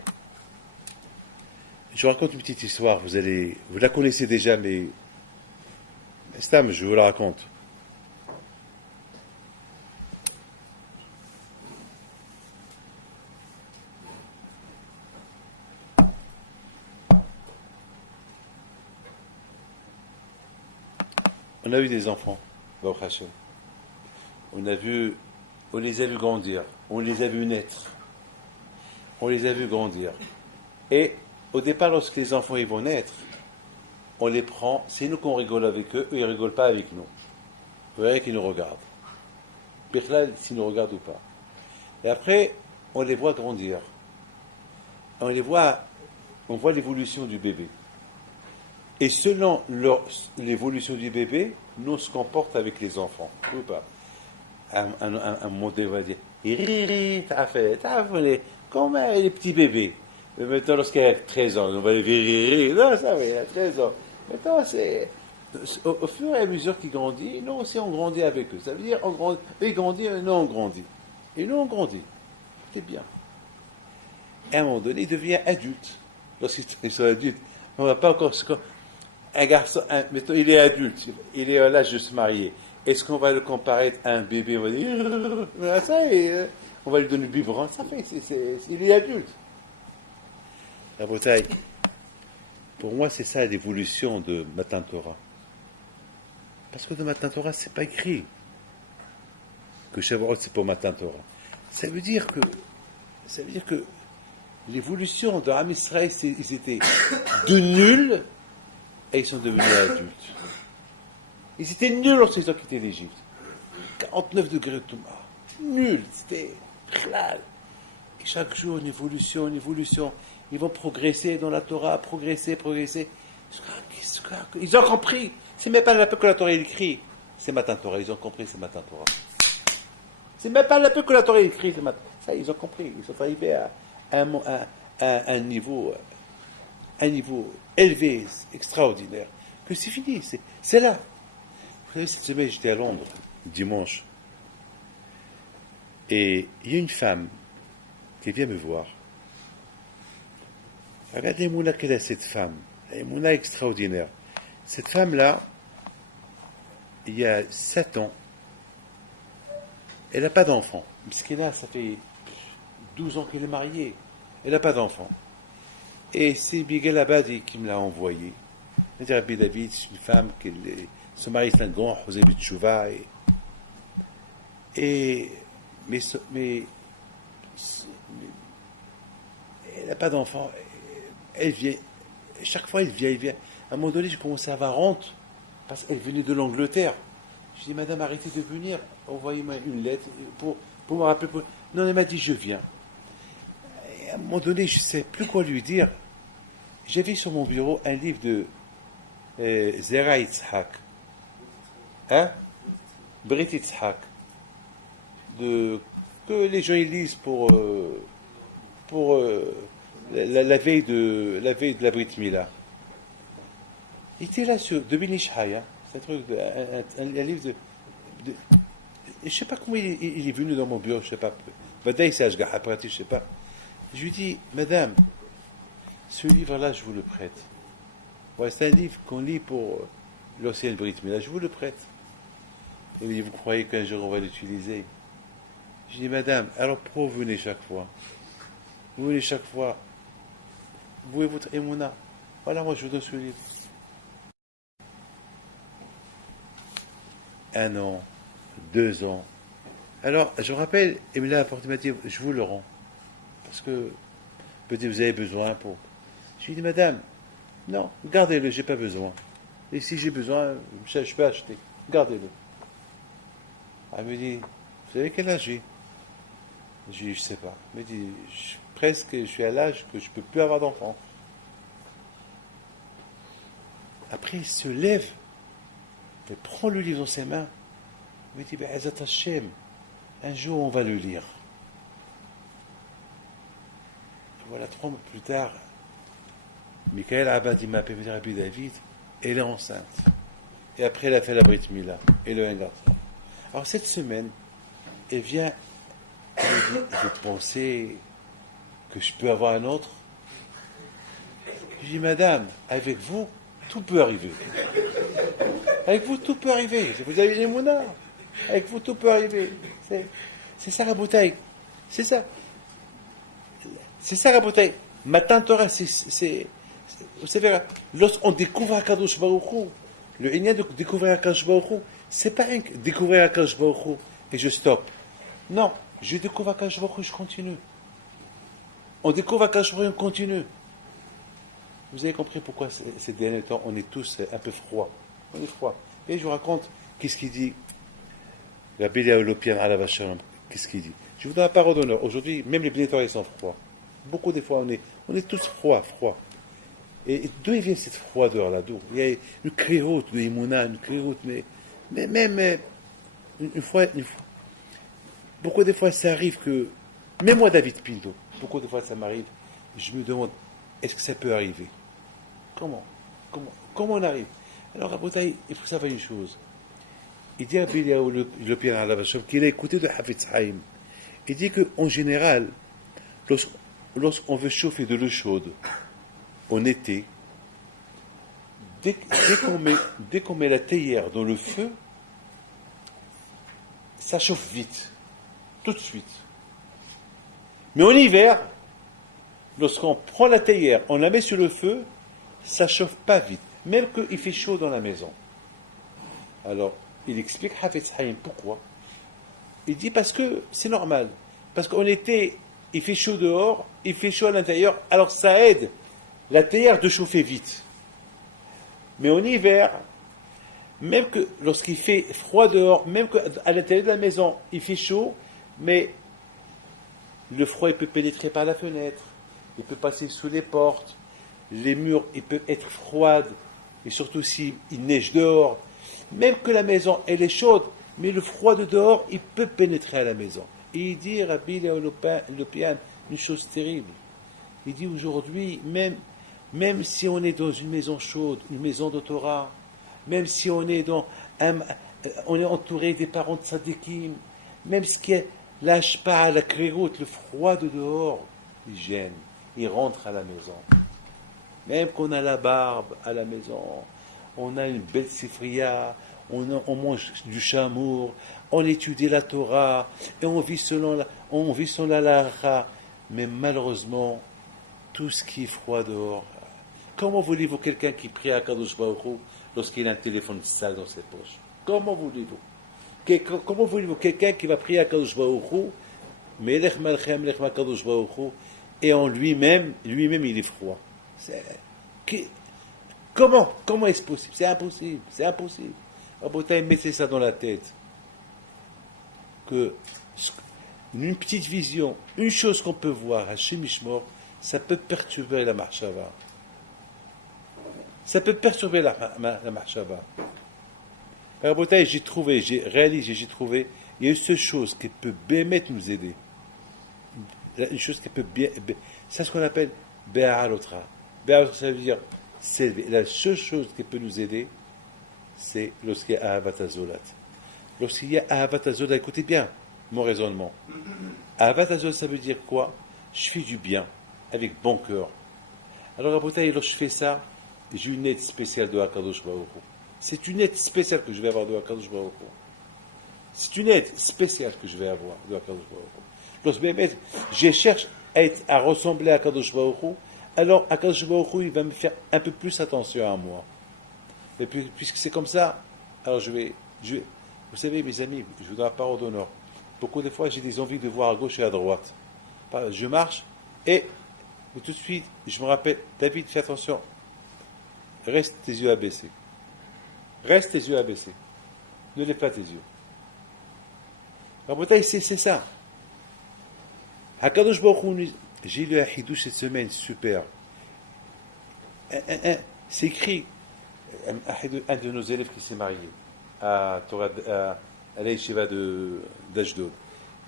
je vous raconte une petite histoire. Vous la connaissez déjà, mais Stam, je vous la raconte. On a eu des enfants, Baruch Hashem. On les a vus grandir, on les a vus naître, on les a vus grandir. Et au départ, lorsque les enfants ils vont naître, on les prend, c'est nous qu'on rigole avec eux, eux ils ne rigolent pas avec nous. Vous verrez qu'ils nous regardent. Birlal, s'ils nous regardent ou pas. Et après, on les voit grandir. On voit l'évolution du bébé. Et selon l'évolution du bébé, nous on se comporte avec les enfants, ou pas. Un modèle va dire, comme les petits bébés. Mais maintenant, lorsqu'il a 13 ans, on va dire, non, ça va, il a 13 ans. Maintenant, c'est au fur et à mesure qu'ils grandissent, nous aussi on grandit avec eux. Ça veut dire, ils grandissent, et nous on grandit. Et nous on grandit. C'est bien. Et à un moment donné, il devient adulte. Lorsqu'ils sont adultes, on ne va pas encore... Un garçon, mettons, il est adulte, il est à l'âge de se marier. Est-ce qu'on va le comparer à un bébé? On va dire, ça on va lui donner le biberon. Ça fait, il est adulte. La bataille. Pour moi, c'est ça l'évolution de Matan Torah. Parce que de Matan Torah, c'est pas écrit que Shavuot c'est pour Matan Torah. Ça veut dire que l'évolution de Am Israël, ils étaient de nuls. Et ils sont devenus adultes. Ils étaient nuls lorsqu'ils ont quitté l'Égypte. 49 degrés de Touma. Nuls. C'était clair. Et chaque jour, une évolution. Ils vont progresser dans la Torah, progresser. Ils ont compris. C'est même pas la peu que la Torah écrit. C'est Matan Torah. Ils ont compris, c'est Matan Torah. C'est même pas la peu que la Torah écrit. Ça, ils ont compris. Ils sont arrivés à un niveau élevé, extraordinaire, que c'est fini, c'est là. Vous savez, cette semaine, j'étais à Londres, dimanche, et il y a une femme qui vient me voir. Regardez l'Emouna qu'elle a, cette femme, l'Emouna extraordinaire. Cette femme-là, il y a 7 ans, elle n'a pas d'enfant. Parce qu'elle a, ça fait 12 ans qu'elle est mariée, elle n'a pas d'enfant. Et c'est Miguel Abadi qui me l'a envoyé. Il dit, Rabbi David, c'est une femme, son mari est un grand José Bitchouva. Mais elle n'a pas d'enfant. Elle vient, chaque fois elle vient. À un moment donné, j'ai commencé à avoir honte, parce qu'elle venait de l'Angleterre. Je dis, madame, arrêtez de venir, envoyez-moi une lettre pour me rappeler. Non, elle m'a dit, je viens. À un moment donné, je ne sais plus quoi lui dire. J'avais sur mon bureau un livre de Zera Yitzhak. Brit Yitzhak. Que les gens ils lisent pour la veille de la Brit Mila. Il était là de Ben Ish Chai. C'est un truc, un livre de. Et je sais pas comment il est venu dans mon bureau, je sais pas. Vadaï, c'est Ashgaha Prati, je sais pas. Je lui dis, madame, ce livre-là, je vous le prête. Ouais, c'est un livre qu'on lit pour l'ancienne Brit, mais là, je vous le prête. Il me dit, vous croyez qu'un jour on va l'utiliser? Je dis, madame, alors pourquoi vous venez chaque fois? Vous venez chaque fois. Vous et votre émouna. Voilà, moi je vous donne ce livre. 1 an, 2 ans. Alors, je rappelle, il me l'a apporté, il m'a dit, je vous le rends. Parce que peut-être vous avez besoin pour. Je lui ai dit, madame, non, gardez-le, j'ai pas besoin. Et si j'ai besoin, je peux acheter. Gardez-le. Elle me dit, vous savez quel âge j'ai? Je lui ai dit, je sais pas. Elle me dit, presque, je suis à l'âge que je peux plus avoir d'enfant. Après, il se lève, il prend le livre dans ses mains. Il me dit, ben, Azat Hashem, un jour on va le lire. Voilà, 3 mois plus tard, Michael Abadi m'a appelé, Rabbi David, elle est enceinte. Et après, elle a fait la Brit Mila, et le garçon. Alors, cette semaine, elle vient, elle me dit, vous pensez que je peux avoir un autre? Je dis, madame, avec vous, tout peut arriver. Avec vous, tout peut arriver. Vous avez les mounards. Avec vous, tout peut arriver. C'est ça la bouteille. C'est ça. C'est ça la bouteille. Ma tante Torah, vous savez, lorsqu'on découvre Akadosh Baruch Hu, le Inyan de découvrir Akadosh Baruch Hu, c'est pas un découvrir Akadosh Baruch Hu et je stoppe. Non, je découvre Akadosh Baruch Hu, je continue. On découvre Akadosh Baruch Hu, on continue. Vous avez compris pourquoi ces derniers temps, on est tous un peu froids. On est froid. Et je vous raconte qu'est-ce qu'il dit. La Bélia Olopian à la Vachalom. Qu'est-ce qu'il dit? Je vous donne la parole d'honneur. Aujourd'hui, même les bénétoires, ils sont froids. Beaucoup des fois, on est tous froids. Et d'où vient cette froideur-là? D'où? Il y a une créoute de Imouna, une créoute, mais même une fois. Beaucoup des fois, ça arrive que. Même moi, David Pinto, beaucoup de fois, ça m'arrive. Je me demande, est-ce que ça peut arriver? Comment on arrive? Alors, à Boutaï, il faut savoir une chose. Il dit à Biliaou le Pian à la Vachov qu'il a écouté de Hafetz Haïm. Il dit qu'en général, lorsqu'on veut chauffer de l'eau chaude en été, dès qu'on met la théière dans le feu, ça chauffe vite, tout de suite. Mais en hiver, lorsqu'on prend la théière, on la met sur le feu, ça ne chauffe pas vite, même qu'il fait chaud dans la maison. Alors, il explique Hafetz Haïm pourquoi. Il dit parce que c'est normal. Parce qu'en été, il fait chaud dehors, il fait chaud à l'intérieur, alors ça aide la théière de chauffer vite. Mais en hiver, même que lorsqu'il fait froid dehors, même qu'à l'intérieur de la maison, il fait chaud, mais le froid il peut pénétrer par la fenêtre, il peut passer sous les portes, les murs, il peut être froid, et surtout s'il neige dehors. Même que la maison, elle est chaude, mais le froid de dehors, il peut pénétrer à la maison. Et il dit, Rabbi Lopian, une chose terrible. Il dit aujourd'hui, même si on est dans une maison chaude, une maison de Torah, même si on est on est entouré des parents de Tzadikim, même ce qui est l'ashpa, la créroute, le froid de dehors, il gêne, il rentre à la maison. Même qu'on a la barbe à la maison, on a une belle sifria, on mange du chamour, on étudie la Torah, et on vit selon la halakha. Mais malheureusement, tout ce qui est froid dehors, comment voulez-vous quelqu'un qui prie à Kadosh Baruch Hu lorsqu'il a un téléphone sale dans ses poches? Comment voulez-vous quelqu'un qui va prier à Kadosh Baruch Hu, Melech Malchem, Melech Kadosh Baruch Hu, et en lui-même, il est froid? Comment est-ce possible? C'est impossible. Rabotai, mettez ça dans la tête. Que une petite vision, une chose qu'on peut voir à Shemishmor, ça peut perturber la marshava. Ça peut perturber la marshava. Rabotai, j'ai trouvé, il y a une seule chose qui peut bien nous aider. Une chose qui peut bien. C'est ce qu'on appelle Be'alotra. Be'alotra, ça veut dire s'élever. La seule chose qui peut nous aider, c'est lorsqu'il y a Ahavat Azolat. Lorsqu'il y a Ahavat Hazod, écoutez bien mon raisonnement. Ahavat Hazod, ça veut dire quoi? Je fais du bien, avec bon cœur. Alors, à Boutaï, lorsque je fais ça, j'ai une aide spéciale de Hakadosh Baruch Hu. C'est une aide spéciale que je vais avoir de Hakadosh Baruch Hu. C'est une aide spéciale que je vais avoir de Hakadosh Baruch Hu. Lorsque je cherche à ressembler à Hakadosh Baruch Hu, alors Hakadosh Baruch Hu, il va me faire un peu plus attention à moi. Et puis, puisque c'est comme ça, alors je vais. Vous savez, mes amis, je vous donne la parole d'honneur. Beaucoup de fois, j'ai des envies de voir à gauche et à droite. Je marche et tout de suite, je me rappelle, David, fais attention. Reste tes yeux abaissés. Reste tes yeux abaissés. Ne lève pas tes yeux. La bataille, c'est ça. Hakadosh Baruch Hu, j'ai lu un hidouche cette semaine, super. C'est écrit, un de nos élèves qui s'est marié à l'Aïshiva d'Ashdod.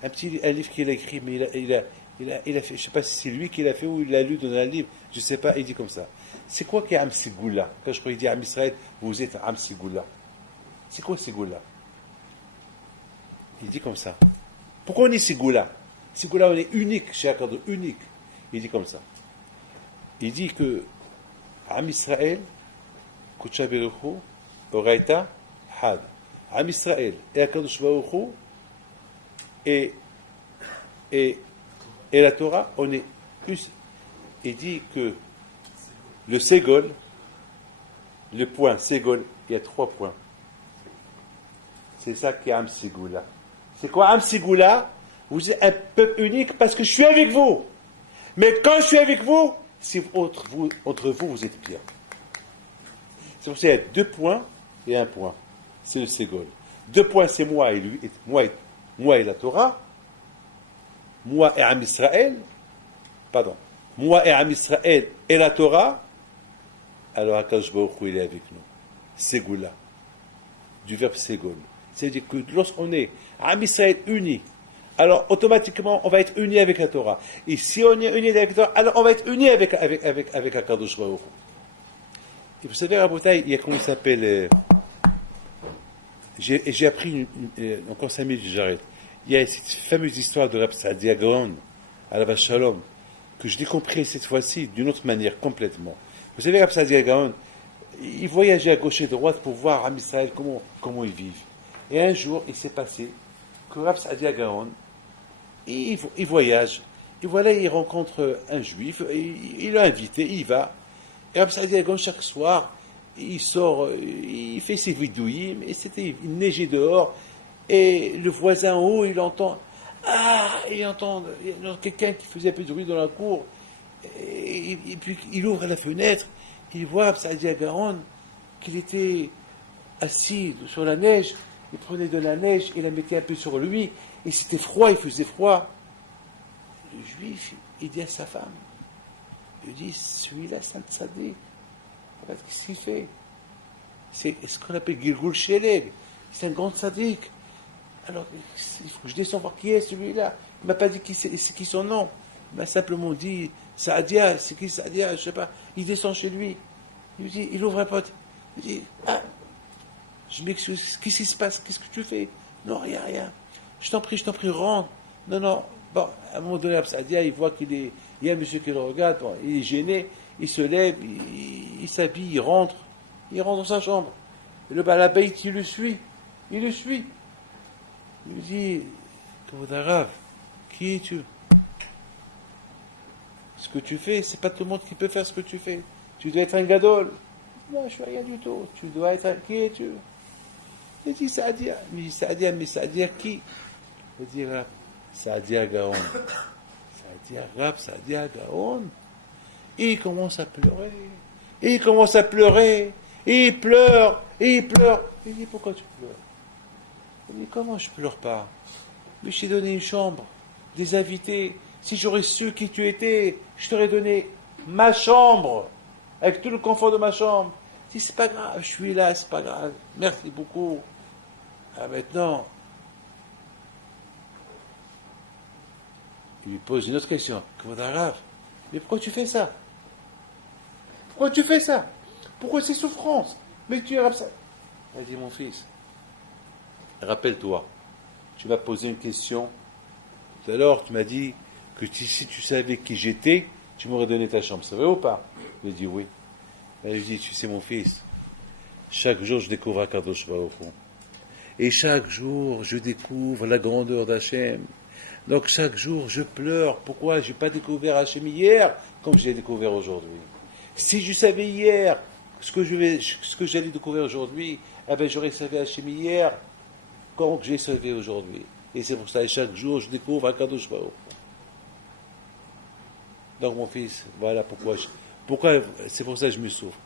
Un livre qu'il a écrit, mais il a fait, je ne sais pas si c'est lui qui l'a fait ou il l'a lu dans un livre, je ne sais pas, il dit comme ça. C'est quoi qui est Am Sigoula? Quand je crois qu'il dit Am Israël, vous êtes Am Sigoula. C'est quoi Sigoula? Il dit comme ça. Pourquoi on est Sigoula? Sigoula, on est unique chez Akado, unique. Il dit comme ça. Il dit que Am Israël, Kucha Beruchu, Oraita, Had. Am Israël et Akadosh Baruch Hu et la Torah, on est. Il dit que le Ségol, le point Ségol, il y a 3 points. C'est ça qui est Am Sigoula. C'est quoi Am Sigoula? Vous êtes un peuple unique parce que je suis avec vous. Mais quand je suis avec vous, si entre vous, vous êtes pire. C'est pour ça qu'il y a 2 points et 1 point. C'est le Ségol. 2 points, c'est moi et lui, moi et la Torah. Moi et Am Israël. Pardon. Moi et Am Israël et la Torah. Alors Akadosh Baruch Hu, il est avec nous. Ségoula. Du verbe Ségol. C'est-à-dire que lorsqu'on est Am Israël uni, alors automatiquement on va être uni avec la Torah. Et si on est uni avec la Torah, alors on va être uni avec Akadosh Baruch Hu. Et vous savez, Rabotai, il y a comment il s'appelle. J'ai appris encore 5 minutes, j'arrête. Il y a cette fameuse histoire de Rab Saadia Gaon, à la Shalom, que je l'ai compris cette fois-ci d'une autre manière complètement. Vous savez, Rab Saadia Gaon, il voyageait à gauche et à droite pour voir Am Israël comment ils vivent. Et un jour, il s'est passé que Rab Saadia Gaon, il voyage, et voilà, il rencontre un juif, il l'a invité, il y va. Et Rab Saadia Gaon, chaque soir, il sort, il fait ses vidouilles, et il neigeait dehors, et le voisin en haut, il entend quelqu'un qui faisait un peu de bruit dans la cour, et puis il ouvre la fenêtre, il voit Rab Saadia Gaon, qu'il était assis sur la neige, il prenait de la neige, il la mettait un peu sur lui, et c'était froid, il faisait froid. Le juif, il dit à sa femme, il dit, celui-là, c'est un tzaddik. Qu'est-ce qu'il fait? C'est ce qu'on appelle Gilgul Sheleg. C'est un grand tzaddik. Alors, il faut que je descende voir qui est celui-là. Il ne m'a pas dit c'est qui son nom. Il m'a simplement dit Saadia, c'est qui Saadia? Je ne sais pas. Il descend chez lui. Il lui dit, il ouvre la porte. Il dit, je m'excuse, qu'est-ce qui se passe? Qu'est-ce que tu fais? Non, rien. Je t'en prie, rentre. Non. Bon, à un moment donné, Saadia, il voit il y a un monsieur qui le regarde, bon, il est gêné. Il se lève, il s'habille, il rentre dans sa chambre. Et le balabait, il le suit. Il lui dit, Kavod Harav, qui es-tu? Ce que tu fais, c'est pas tout le monde qui peut faire ce que tu fais. Tu dois être un gadol. Non, je suis rien du tout. Tu dois être qui es-tu? Il dit Saadia. Mais Saadia qui? Il dit Saadia Gaon. Saadia Gaon. Et il commence à pleurer. Et il pleure. Il dit, pourquoi tu pleures? Il dit, comment je pleure pas? Mais je t'ai donné une chambre, des invités. Si j'aurais su qui tu étais, je t'aurais donné ma chambre, avec tout le confort de ma chambre. Il dit, c'est pas grave, je suis là, c'est pas grave. Merci beaucoup. Maintenant, il lui pose une autre question. Kavod Harav, mais pourquoi tu fais ça? Pourquoi ces souffrances? Mais tu es Rab Saadia. Il dit, mon fils, rappelle-toi, tu m'as posé une question. Tout à l'heure, tu m'as dit que si tu savais qui j'étais, tu m'aurais donné ta chambre. C'est vrai ou pas? Je lui ai dit oui. Et je dis, tu sais mon fils, chaque jour je découvre Akadosh Baruch Hu. Et chaque jour je découvre la grandeur d'Hachem. Donc chaque jour je pleure. Pourquoi je n'ai pas découvert Hachem hier comme je l'ai découvert aujourd'hui? Si je savais hier ce que j'allais découvrir aujourd'hui, eh ben j'aurais sauvé Hachem hier comme j'ai sauvé aujourd'hui. Et c'est pour ça que chaque jour je découvre Akadosh Baruch Hu. Donc mon fils, voilà pourquoi c'est pour ça que je me souffre.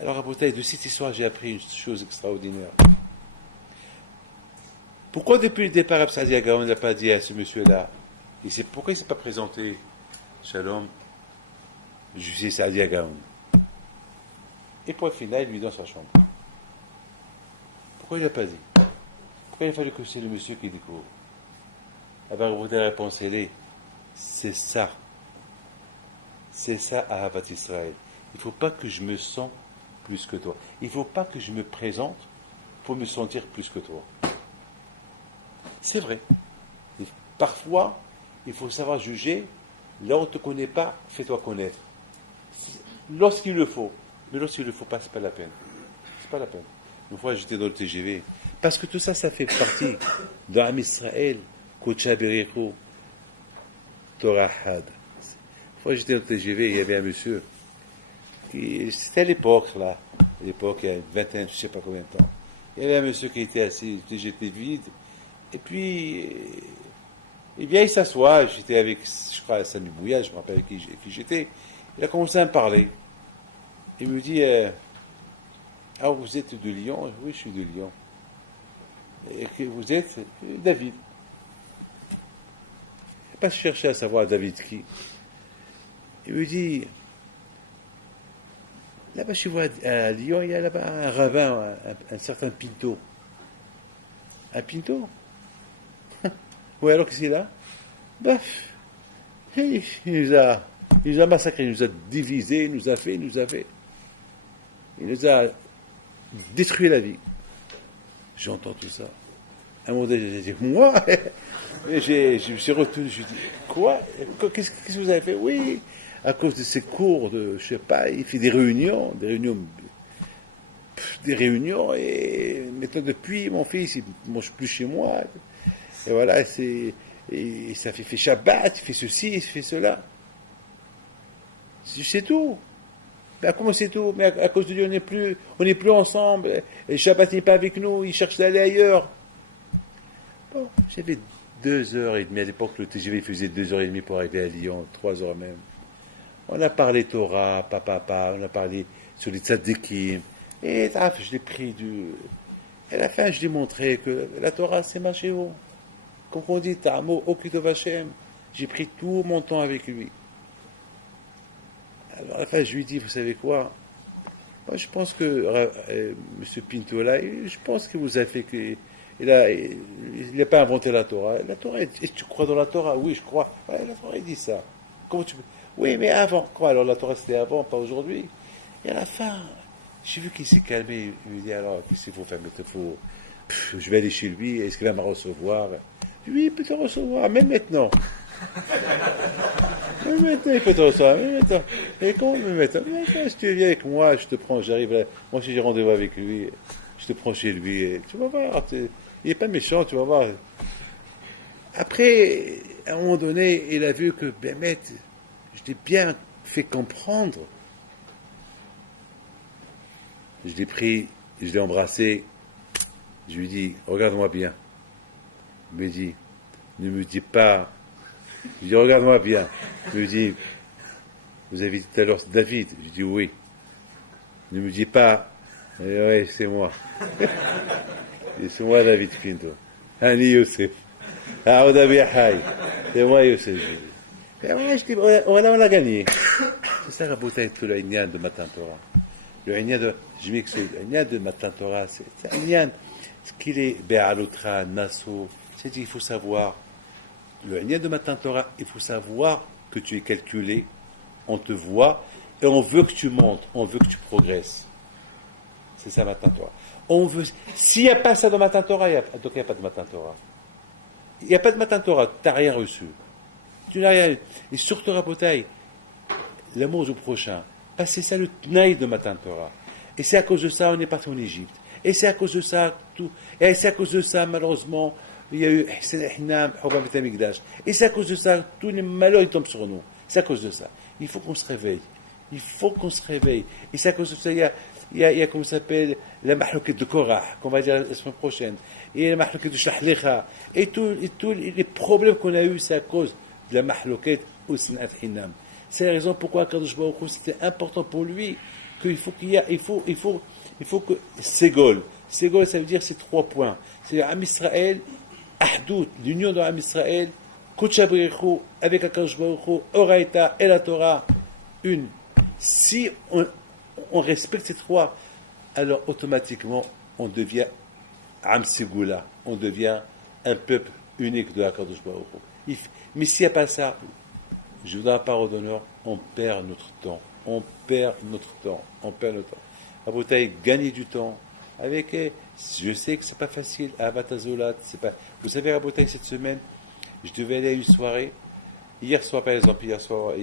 Alors à bataille de cette histoire, j'ai appris une chose extraordinaire. Pourquoi depuis le départ, Absadi Agaon n'a pas dit à ce monsieur-là, pourquoi il ne s'est pas présenté? Shalom, je suis Sadi Agaon. Et pour le final, il lui donne sa chambre. Pourquoi il n'a pas dit? Pourquoi il a fallu que c'est le monsieur qui découvre? Alors la réponse, elle est, c'est ça. C'est ça, Ahavat Israël. Il ne faut pas que je me sente plus que toi. Il ne faut pas que je me présente pour me sentir plus que toi. C'est vrai. Et parfois, il faut savoir juger. Là où on ne te connaît pas, fais-toi connaître. Lorsqu'il le faut. Mais lorsqu'il ne le faut pas, ce n'est pas la peine. C'est pas la peine. Une fois, j'étais dans le TGV. Parce que tout ça, ça fait partie d'Am Israël. Kocha Bericho. Torah Had. Une fois, j'étais dans le TGV, il y avait un monsieur. C'était à l'époque, là. À l'époque, il y a une vingtaine, je ne sais pas combien de temps. Il y avait un monsieur qui était assis, le TGV était vide. Et puis, eh bien, il s'assoit. J'étais avec, je crois, Samy Bouya, je me rappelle qui j'étais. Il a commencé à me parler. Il me dit, ah, vous êtes de Lyon? Oui, je suis de Lyon. Et que vous êtes David. Je n'ai pas cherché à savoir David qui. Il me dit, là-bas, je vois à Lyon, il y a là-bas un rabbin, un certain Pinto. Un Pinto? Oui, alors qu'est-ce qu'il a? Baf, il nous a massacrés, il nous a divisés, il nous a fait. Il nous a détruit la vie. J'entends tout ça. À un moment donné, j'ai dit, moi? Et je me suis retenu, je me suis dit, quoi? Qu'est-ce que vous avez fait? Oui, à cause de ces cours de, je sais pas, il fait des réunions, et maintenant depuis, mon fils, il ne mange plus chez moi. Et voilà, et ça fait Shabbat, il fait ceci, il fait cela. C'est tout. Ben, comment c'est tout? Mais à cause de lui, on n'est plus ensemble. Et Shabbat n'est pas avec nous, il cherche d'aller ailleurs. Bon, j'avais 2h30. À l'époque, le TGV faisait 2h30 pour arriver à Lyon, 3h même. On a parlé Torah, on a parlé sur les tzadikim. Et je l'ai pris à la fin, je lui ai montré que la Torah, c'est Machéo. Comme on dit, Ta'amo Okitov Hashem. J'ai pris tout mon temps avec lui. Alors à la fin, je lui ai dit, vous savez quoi? Moi, je pense que M. Pinto, là, je pense qu'il vous a fait que... Il n'a pas inventé la Torah. La Torah, tu crois dans la Torah? Oui, je crois. Ouais, la Torah, il dit ça. Comment tu peux... Oui, mais avant. Quoi? Alors la Torah, c'était avant, pas aujourd'hui. Et à la fin, j'ai vu qu'il s'est calmé. Il me dit, alors, qu'est-ce qu'il faut faire? Je vais aller chez lui. Est-ce qu'il va me recevoir? Oui, il peut te recevoir, même maintenant. Même maintenant, il peut te recevoir. Même maintenant. Et comment même maintenant? Maintenant, si tu viens avec moi, je te prends, j'arrive là. Moi, si j'ai rendez-vous avec lui, je te prends chez lui. Et tu vas voir. Il n'est pas méchant, tu vas voir. Après, à un moment donné, il a vu que, Bémet, je t'ai bien fait comprendre. Je l'ai pris, je l'ai embrassé. Je lui ai dit, regarde-moi bien. Il me dit, ne me dis pas. Je lui dis, regarde-moi bien. Il me dit, vous avez dit tout à l'heure David. Je lui dis, oui. Ne me dis pas, oui, c'est moi. C'est moi David Pinto. Hani Youssef. C'est moi Youssef. Et ouais, je dis, on a gagné. C'est ça, Rabotai, tout le Inyan de Matan Torah. Le Inyan de, je m'excuse, le Inyan de Matan Torah, c'est un Inyan, ce qu'il est, Be'alotra, Nassau, c'est qu'il faut savoir, le Inyan de Matan Torah, il faut savoir que tu es calculé, on te voit, et on veut que tu montes, on veut que tu progresses. C'est ça Matan Torah. On veut. S'il n'y a pas ça dans Matan Torah, donc il n'y a pas de Matan Torah. Il n'y a pas de Matan Torah, tu n'as rien reçu. Tu n'as rien. Et surtout, Rabotai, l'amour du prochain, c'est ça le tnaï de Matan Torah. Et c'est à cause de ça on est parti en Égypte. Et c'est à cause de ça tout. Et c'est à cause de ça malheureusement il y a eu Ihsan al-Hinam, Hubam Beit HaMikdash. Et c'est à cause de ça tous les malheurs ils tombent sur nous. C'est à cause de ça. Il faut qu'on se réveille. Il faut qu'on se réveille. Et c'est à cause de ça il y a comment ça s'appelle la mahlouket de Korah qu'on va dire la semaine prochaine. Et la mahlouket de Shlachlecha. Et tous les problèmes qu'on a eu c'est à cause de la mahlouket ou Ihsan al-Hinam. C'est la raison pourquoi Kadosh Baruch Hu, c'était important pour lui qu'il faut qu'il y a, il faut que Ségol, ça veut dire ces 3 points. C'est Am Israël, Ahdout, l'union de Am Israël, Kodesh Baruch Hu, avec Kadosh Baruch Hu, Oraita et la Torah, une. Si on respecte ces 3, alors automatiquement on devient Am Segula, on devient un peuple unique de Kadosh Baruch Hu. Mais s'il n'y a pas ça, je vous donne la parole d'honneur, on perd notre temps. Rabotai, gagner du temps. Je sais que c'est pas facile. Avatazolat, c'est pas. Vous savez, Rabotai, cette semaine, je devais aller à une soirée. Hier soir, par exemple, il y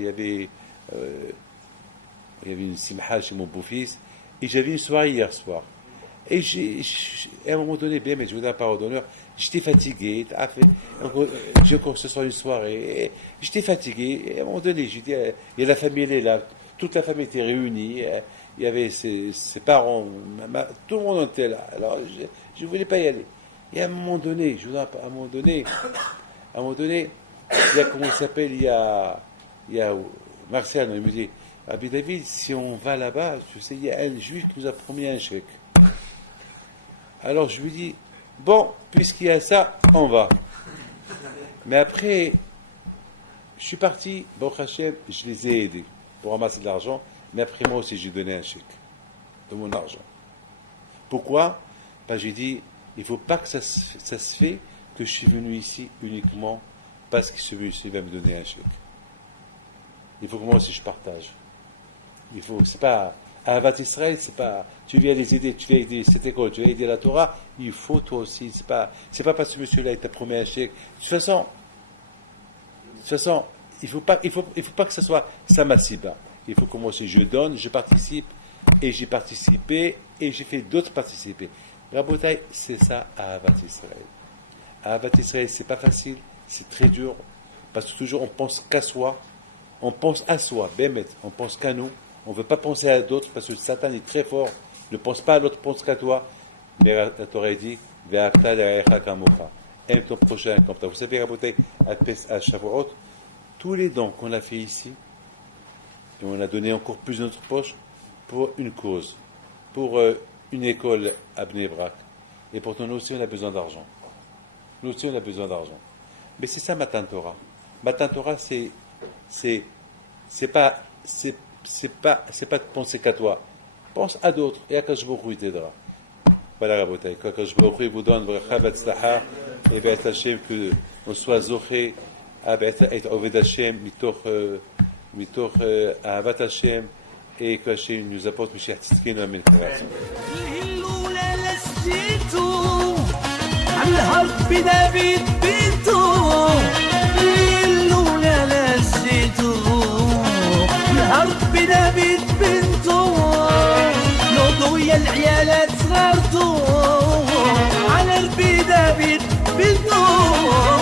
avait une simha chez mon beau-fils. Et j'avais une soirée hier soir. Et à un moment donné, bien, mais je vous donne la parole d'honneur, j'étais fatigué. J'ai encore ce soir une soirée. J'étais fatigué. Et à un moment donné, j'ai dit, il y a la famille, elle est là. Toute la famille était réunie. Il y avait ses parents. Tout le monde était là. Alors, je ne voulais pas y aller. Et à un moment donné, je vous donne à un moment donné, il y a, comment il s'appelle, il y a Marcel, il me dit, Rabbi David, si on va là-bas, je sais, il y a un juif qui nous a promis un chèque. Alors je lui dis, bon, puisqu'il y a ça, on va. Mais après, je suis parti, bon Hachem, je les ai aidés pour ramasser de l'argent, mais après moi aussi j'ai donné un chèque de mon argent. Pourquoi? J'ai dit, il ne faut pas que ça se fait que je suis venu ici uniquement parce que je suis venu ici, il va me donner un chèque. Il faut que moi aussi je partage. C'est pas... Ahavat Israël, c'est pas, tu viens les aider, tu viens aider cette école, tu viens aider la Torah, il faut toi aussi, c'est pas parce que monsieur là, il t'a promis un chèque. De toute façon, il faut pas que ça soit Samasiba. Il faut que moi aussi je donne, je participe, et j'ai participé, et j'ai fait d'autres participer. Rabotai, c'est ça, Ahavat Israël. Ahavat Israël, c'est pas facile, c'est très dur, parce que toujours on pense qu'à soi, on pense à soi, Bémet, on pense qu'à nous. On ne veut pas penser à d'autres parce que Satan est très fort. Ne pense pas à l'autre, pense qu'à toi. Mais la Torah dit aime ton prochain comme toi. Vous savez, à Shavuot, tous les dons qu'on a fait ici, et on a donné encore plus de notre poche pour une cause, pour une école à Bnei Brak. Et pourtant, nous aussi, on a besoin d'argent. Mais c'est ça, Matan Torah. Matan Torah, c'est pas de penser qu'à toi. Pense à d'autres et à Kadosh Baruch Hu t'aidera. Voilà, Rabotai. Quand Kadosh Baruch Hu vous donne bracha v'atzlacha et Be'et Hashem que on soit zoché à Be'et Oved Hashem mitoch Ahavat Hashem et que Hashem nous apporte Mashiach Tzidkenu. Amen. الحرب نبيت بنته نوضوا يا العيالات صغرتو على البيت بنته